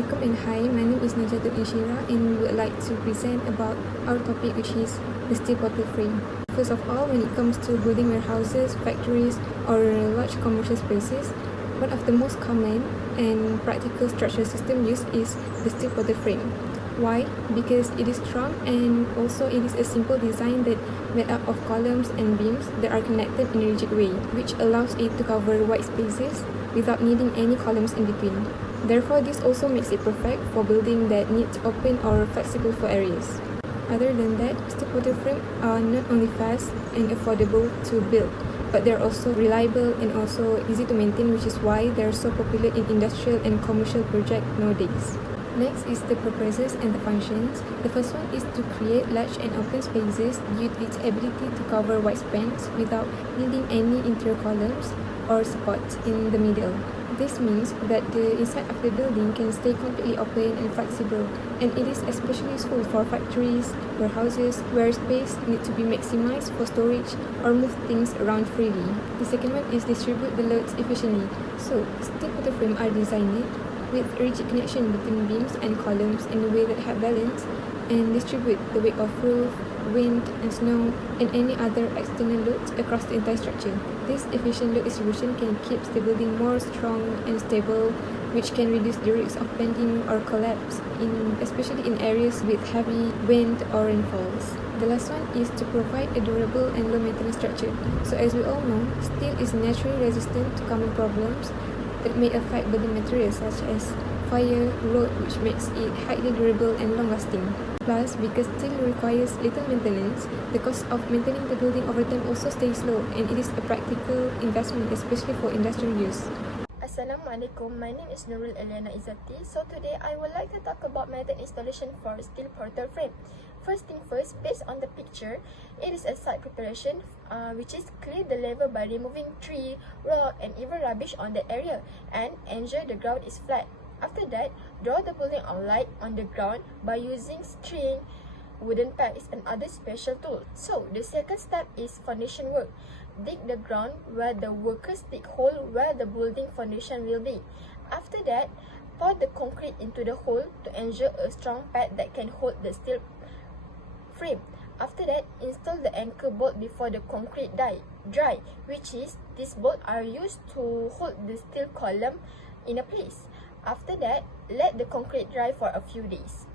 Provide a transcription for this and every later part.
Assalamualaikum and hi, my name is Najatul Inshira and we would like to present about our topic, which is the steel bottle frame. First of all, when it comes to building warehouses, factories or large commercial spaces, one of the most common and practical structural system used is the steel bottle frame. Why? Because it is strong and also it is a simple design that made up of columns and beams that are connected in a rigid way, which allows it to cover wide spaces without needing any columns in between. Therefore, this also makes it perfect for building that needs open or flexible floor areas. Other than that, steel bottle frames are not only fast and affordable to build, but they're also reliable and also easy to maintain, which is why they're so popular in industrial and commercial projects nowadays. Next is the purposes and the functions. The first one is to create large and open spaces due to its ability to cover wide spans without needing any interior columns or supports in the middle. This means that the inside of the building can stay completely open and flexible, and it is especially useful for factories, warehouses, where space needs to be maximized for storage or move things around freely. The second one is distribute the loads efficiently. So, steel bottle frames are designed with rigid connection between beams and columns in a way that help balance and distribute the weight of roof, wind and snow and any other external loads across the entire structure. This efficient load distribution can keep the building more strong and stable, which can reduce the risk of bending or collapse, especially in areas with heavy wind or rainfalls. The last one is to provide a durable and low maintenance structure. So as we all know, steel is naturally resistant to common problems that may affect building materials such as fire, corrosion, which makes it highly durable and long-lasting. Plus, because steel requires little maintenance, the cost of maintaining the building over time also stays low, and it is a practical investment, especially for industrial use. Assalamualaikum, my name is Nurul Eliana Izzati. So today I would like to talk about method installation for steel bottle frame. First thing first, based on the picture, it is a site preparation which is clear the level by removing tree, rock and even rubbish on the area and ensure the ground is flat. After that, draw the building outline on the ground by using string, wooden pegs and other special tools. So the second step is foundation work. Dig the ground where the workers dig hole where the building foundation will be. After that, pour the concrete into the hole to ensure a strong pad that can hold the steel frame. After that, install the anchor bolt before the concrete dry, which is these bolts are used to hold the steel column in a place. After that, let the concrete dry for a few days.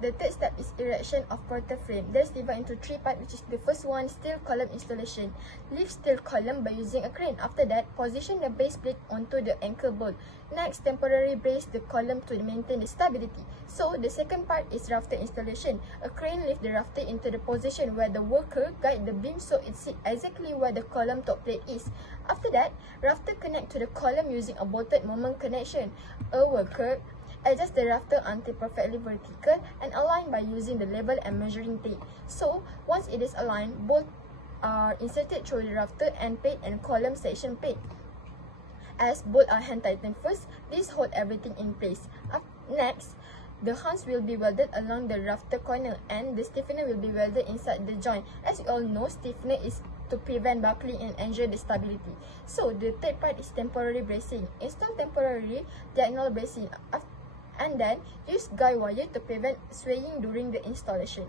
The third step is erection of bottle frame. There's divided into three parts, which is the first one, steel column installation. Lift steel column by using a crane. After that, position the base plate onto the anchor bolt. Next, temporarily brace the column to maintain the stability. So, the second part is rafter installation. A crane lifts the rafter into the position where the worker guide the beam so it sits exactly where the column top plate is. After that, rafter connect to the column using a bolted moment connection. A worker adjust the rafter until perfectly vertical and aligned by using the level and measuring tape. So, once it is aligned, bolts are inserted through the rafter end plate and column section plate. As bolts are hand tightened first, this holds everything in place. Next, the hunds will be welded along the rafter corner and the stiffener will be welded inside the joint. As you all know, stiffener is to prevent buckling and ensure the stability. So, the third part is temporary bracing. Install temporary diagonal bracing and then use guide wire to prevent swaying during the installation.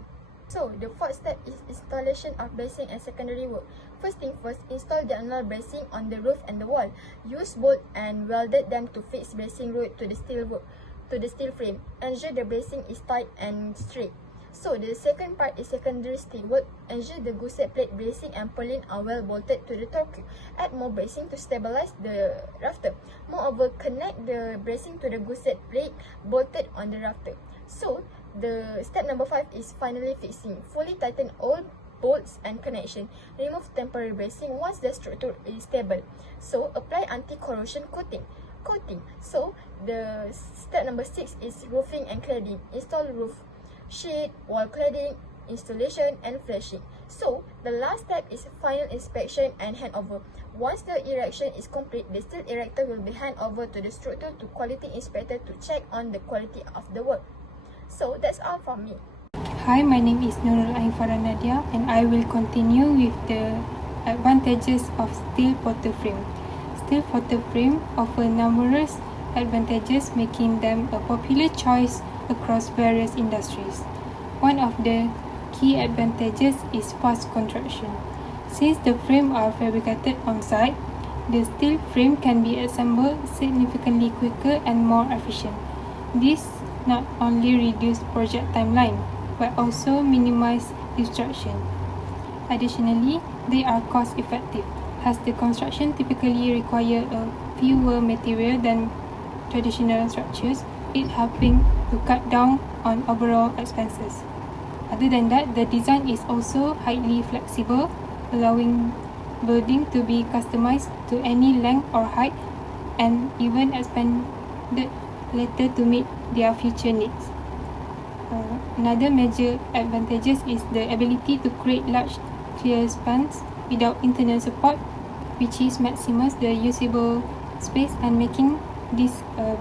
So, the fourth step is installation of bracing and secondary work. First thing first, install diagonal bracing on the roof and the wall. Use bolt and welded them to fix bracing rod to the steel frame. Ensure the bracing is tight and straight. So, the second part is secondary steel work. Ensure the gusset plate bracing and purlin are well bolted to the torque. Add more bracing to stabilize the rafter. Moreover, connect the bracing to the gusset plate bolted on the rafter. So, the step number 5 is finally fixing. Fully tighten all bolts and connection. Remove temporary bracing once the structure is stable. So, apply anti-corrosion coating. So, the step number 6 is roofing and cladding. Install roof sheet, wall cladding, installation and flashing. So, the last step is final inspection and handover. Once the erection is complete, the steel erector will be handed over to the structure to quality inspector to check on the quality of the work. So, that's all from me. Hi, my name is Nurul Ain Farah Nadia and I will continue with the advantages of steel bottle frame. Steel bottle frame offer numerous advantages, making them a popular choice across various industries. One of the key advantages is fast construction. Since the frames are fabricated on site, the steel frame can be assembled significantly quicker and more efficient. This not only reduces project timeline, but also minimises disruption. Additionally, they are cost-effective, as the construction typically requires fewer material than traditional structures, it helping to cut down on overall expenses. Other than that, the design is also highly flexible, allowing building to be customized to any length or height and even expanded later to meet their future needs. Another major advantage is the ability to create large clear spans without internal support, which is maximize the usable space and making this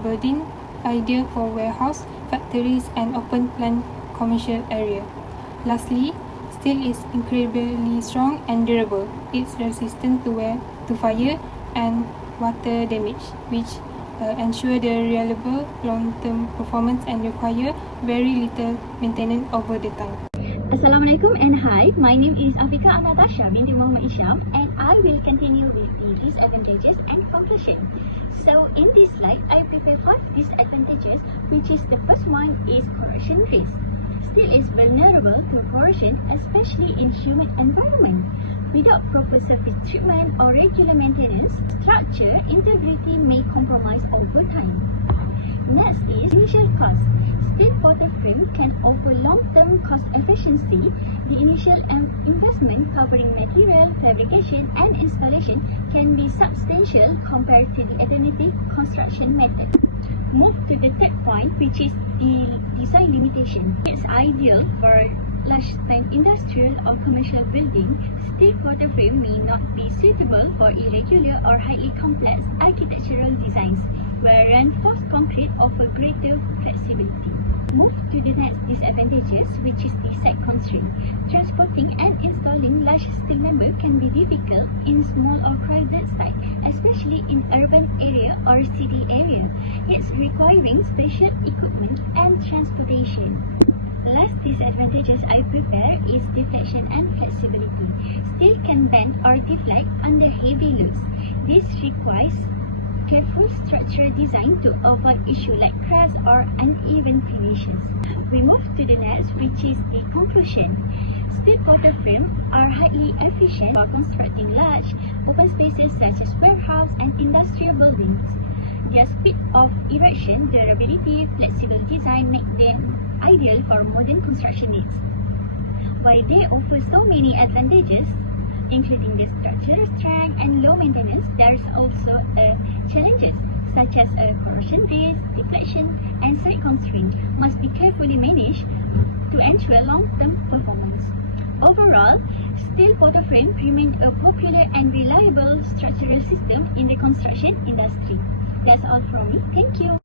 building ideal for warehouse, factories and open plan commercial area. Lastly, steel is incredibly strong and durable. It's resistant to fire and water damage, which ensure the reliable long-term performance and require very little maintenance over the time. Assalamualaikum and hi, my name is Afika Anatasha binti Muhammad Isham and I will continue with the disadvantages and conclusion. So in this slide, I prepare 5 disadvantages, which is the first one is corrosion risk. Steel is vulnerable to corrosion, especially in humid environment. Without proper surface treatment or regular maintenance, structure integrity may compromise over time. Next is initial cost. Steel portal frame can offer long-term cost efficiency. The initial investment covering material, fabrication, and installation can be substantial compared to the alternative construction method. Move to the third point, which is the design limitation. It's ideal for large-scale industrial or commercial building. Steel portal frame may not be suitable for irregular or highly complex architectural designs, where reinforced concrete offers greater flexibility. Move to the next disadvantages, which is the site constraint. Transporting and installing large steel members can be difficult in small or crowded sites, especially in urban area or city area. It's requiring special equipment and transportation. The last disadvantages I prepare is deflection and flexibility. Steel can bend or deflect under heavy loads. This requires careful structural design to avoid issues like cracks or uneven finishes. We move to the next, which is the conclusion. Steel portal frames are highly efficient for constructing large open spaces such as warehouse and industrial buildings. Their speed of erection, durability, flexible design make them ideal for modern construction needs. While they offer so many advantages, including the structural strength and low maintenance, there is also challenges such as corrosion risk, deflection, and site constraint must be carefully managed to ensure long-term performance. Overall, steel portal frame remains a popular and reliable structural system in the construction industry. That's all from me. Thank you.